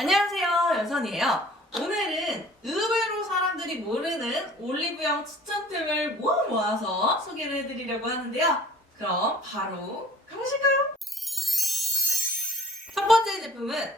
안녕하세요 연선이에요. 오늘은 의외로 사람들이 모르는 올리브영 추천템을 모아 모아서 소개를 해드리려고 하는데요. 그럼 바로 가보실까요? 첫 번째 제품은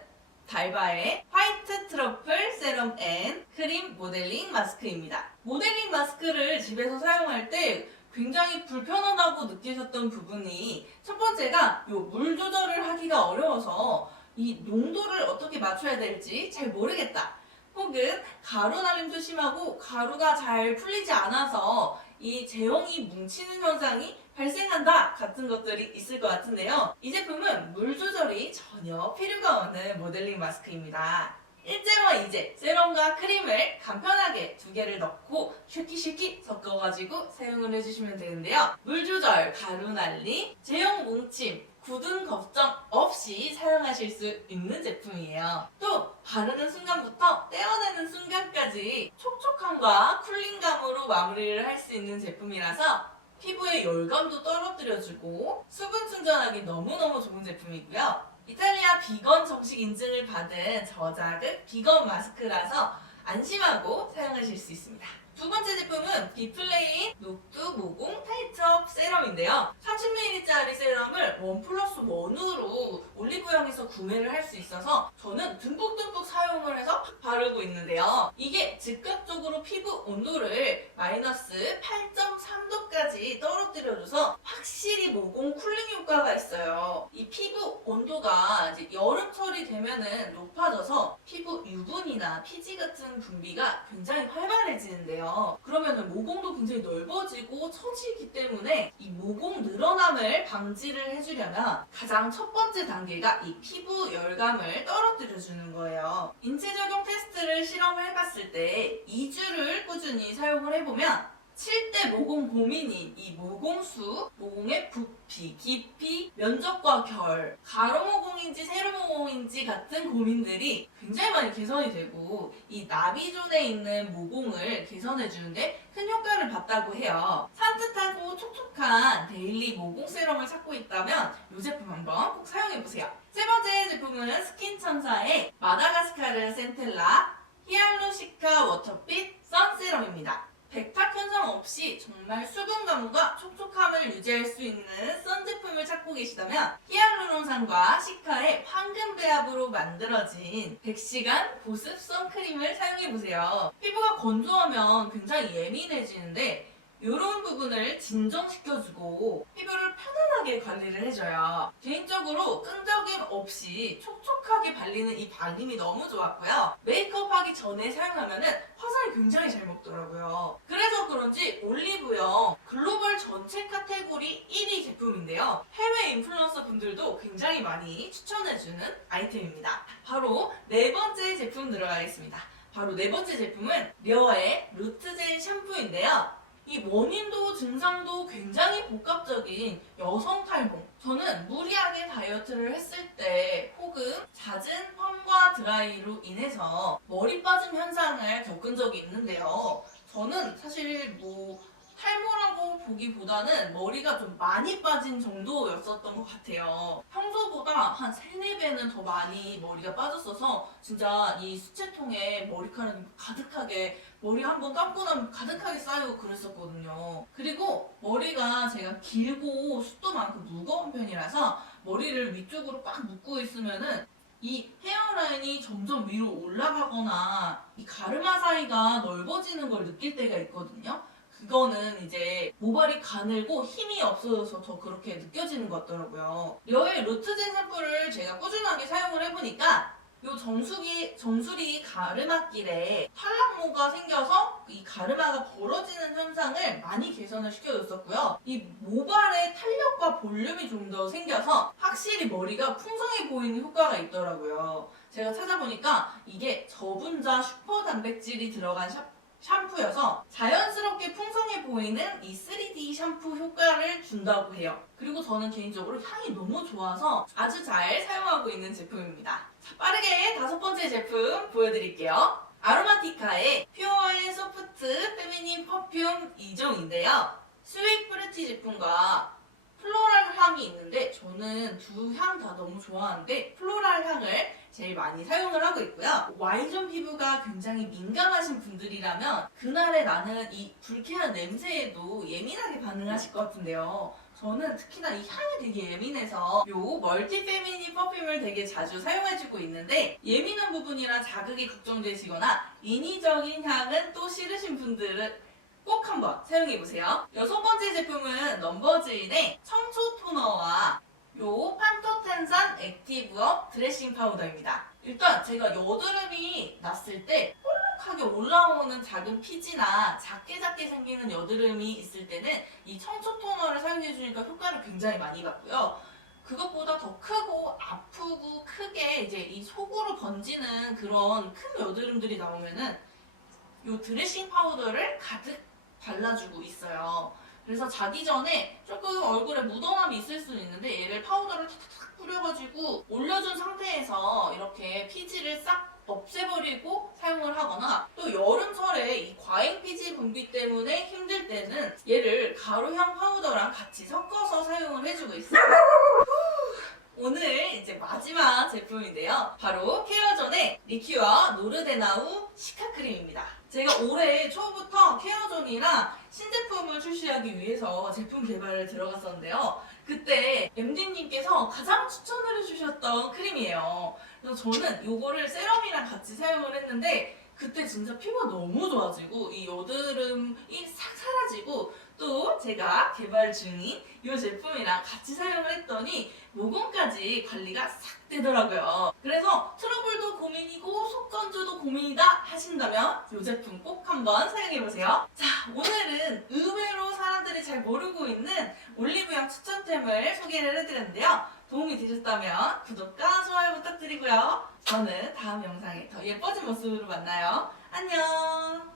달바의 화이트 트러플 세럼 앤 크림 모델링 마스크입니다. 모델링 마스크를 집에서 사용할 때 굉장히 불편하다고 느끼셨던 부분이 첫 번째가 요물 조절을 하기가 어려워서 이 농도를 어떻게 맞춰야 될지 잘 모르겠다. 혹은 가루 날림도 심하고 가루가 잘 풀리지 않아서 이 제형이 뭉치는 현상이 발생한다 같은 것들이 있을 것 같은데요. 이 제품은 물 조절이 전혀 필요가 없는 모델링 마스크입니다. 일제와 이제 세럼과 크림을 간편하게 두 개를 넣고 슈키슈키 섞어가지고 사용을 해주시면 되는데요. 물 조절, 가루 날림, 제형 뭉침, 굳은 걱정 없이 사용하실 수 있는 제품이에요. 또 바르는 순간부터 떼어내는 순간까지 촉촉함과 쿨링감으로 마무리를 할 수 있는 제품이라서 피부의 열감도 떨어뜨려주고 수분 충전하기 너무너무 좋은 제품이고요. 이탈리아 비건 정식 인증을 받은 저자극 비건 마스크라서 안심하고 사용하실 수 있습니다. 두 번째 제품은 비플레인 녹두 모공 타이트업 세럼인데요. 30ml짜리 세럼을 원 플러스 원으로 올리브영에서 구매를 할 수 있어서 저는 듬뿍듬뿍 사용을 해서 바르고 있는데요. 이게 즉각적으로 피부 온도를 마이너스 8.3도까지 떨어뜨려줘서 확실히 모공 쿨링 효과가 있어요. 이 피부 온도가 이제 여름철이 되면은 높아져서 피부 유분이나 피지 같은 분비가 굉장히 활발해지는데요. 그러면은 모공도 굉장히 넓어 지고 처지기 때문에 이 모공 늘어남을 방지를 해주려면 가장 첫 번째 단계가 이 피부 열감을 떨어뜨려주는 거예요. 인체 적용 테스트를 실험을 해봤을 때 2주를 꾸준히 사용을 해보면 7대 모공 고민인 이 모공수, 모공의 부피, 깊이, 면적과 결, 가로 모공인지 세로 모공인지 같은 고민들이 굉장히 많이 개선이 되고 이 나비존에 있는 모공을 개선해 주는데 큰 효과를 봤다고 해요. 산뜻하고 촉촉한 데일리 모공 세럼을 찾고 있다면 이 제품 한번 꼭 사용해 보세요. 세 번째 제품은 스킨천사의 마다가스카르 센텔라 히알루시카 워터빛 선세럼입니다. 백탁 현상 없이 정말 수분감과 촉촉함을 유지할 수 있는 선 제품을 찾고 계시다면 히알루론산과 시카의 황금 배합으로 만들어진 100시간 보습 선크림을 사용해보세요. 피부가 건조하면 굉장히 예민해지는데 이런 부분을 진정시켜주고 피부를 편안하게 관리를 해줘요. 개인적으로 끈적임 없이 촉촉하게 발리는 이 발림이 너무 좋았고요. 메이크업 하기 전에 사용하면은 화장이 굉장히 잘 먹더라고요. 그래서 그런지 올리브영 글로벌 전체 카테고리 1위 제품인데요. 해외 인플루언서 분들도 굉장히 많이 추천해주는 아이템입니다. 바로 네 번째 제품 들어가겠습니다. 바로 네 번째 제품은 려의 루트젤 샴푸인데요. 이 원인도 증상도 굉장히 복합적인 여성 탈모. 저는 무리하게 다이어트를 했을 때 혹은 잦은 펌과 드라이로 인해서 머리 빠짐 현상을 겪은 적이 있는데요. 저는 사실 뭐 탈모라고 보기보다는 머리가 좀 많이 빠진 정도였었던 것 같아요. 평소보다 한 3, 4배는 더 많이 머리가 빠졌어서 진짜 이 수채통에 머리카락이 가득하게 머리 한 번 감고 나면 가득하게 쌓이고 그랬었거든요. 그리고 머리가 제가 길고 숱도 많고 무거운 편이라서 머리를 위쪽으로 꽉 묶고 있으면은 이 헤어라인이 점점 위로 올라가거나 이 가르마 사이가 넓어지는 걸 느낄 때가 있거든요. 그거는 이제 모발이 가늘고 힘이 없어져서 더 그렇게 느껴지는 것 같더라고요. 려의 루트젠 샴푸를 제가 꾸준하게 사용을 해보니까 요 정수기, 정수리 가르마길에 탈락모가 생겨서 이 가르마가 벌어지는 현상을 많이 개선을 시켜줬었고요. 이 모발의 탄력과 볼륨이 좀 더 생겨서 확실히 머리가 풍성해 보이는 효과가 있더라고요. 제가 찾아보니까 이게 저분자 슈퍼 단백질이 들어간 샴, 샴푸여서 자연스럽게 풍성해 보이는 이 3D 샴푸 효과를 준다고 해요. 그리고 저는 개인적으로 향이 너무 좋아서 아주 잘 사용하고 있는 제품입니다. 자, 빠르게 다섯 번째 제품 보여드릴게요. 아로마티카의 퓨어의 소프트 페미닌 퍼퓸 2종인데요. 스윗 프루티 제품과 플로럴 향이 있는데 저는 두 향 다 너무 좋아하는데 플로럴 향을 제일 많이 사용을 하고 있고요. Y존 피부가 굉장히 민감하신 분들이라면 그날에 나는 이 불쾌한 냄새에도 예민하게 반응하실 것 같은데요. 저는 특히나 이 향이 되게 예민해서 요 멀티 페미니 퍼퓸을 되게 자주 사용해주고 있는데 예민한 부분이라 자극이 걱정되시거나 인위적인 향은 또 싫으신 분들은 꼭 한번 사용해보세요. 여섯 번째 제품은 넘버즈인의 청초 토너와 요 판토텐산 액티브업 드레싱 파우더입니다. 일단 제가 여드름이 났을 때 볼록하게 올라오는 작은 피지나 작게 작게 생기는 여드름이 있을 때는 이 청초 토너를 사용해주니까 효과를 굉장히 많이 봤고요. 그것보다 더 크고 아프고 크게 이제 이 속으로 번지는 그런 큰 여드름들이 나오면은 요 드레싱 파우더를 가득 발라주고 있어요. 그래서 자기 전에 조금 얼굴에 묻어남이 있을 수는 있는데 얘를 파우더를 탁탁 뿌려가지고 올려준 상태에서 이렇게 피지를 싹 없애버리고 사용을 하거나 또 여름철에 이 과잉 피지 분비 때문에 힘들 때는 얘를 가루형 파우더랑 같이 섞어서 사용을 해주고 있어요. 오늘 이제 마지막 제품인데요. 바로 케어존의 리큐어 노르데나우 시카 크림입니다. 제가 올해 초부터 케어존이랑 신제품을 출시하기 위해서 제품 개발을 들어갔었는데요. 그때 MD님께서 가장 추천을 해주셨던 크림이에요. 그래서 저는 이거를 세럼이랑 같이 사용을 했는데 그때 진짜 피부가 너무 좋아지고 이 여드름이 싹 사라지고 또 제가 개발 중인 이 제품이랑 같이 사용을 했더니 모공까지 관리가 싹 되더라고요. 그래서 트러블도 고민이고 속건조도 고민이다 하신다면 이 제품 꼭 한번 사용해보세요. 자, 오늘은 의외로 사람들이 잘 모르고 있는 올리브영 추천템을 소개를 해드렸는데요. 도움이 되셨다면 구독과 좋아요 부탁드리고요. 저는 다음 영상에 더 예뻐진 모습으로 만나요. 안녕!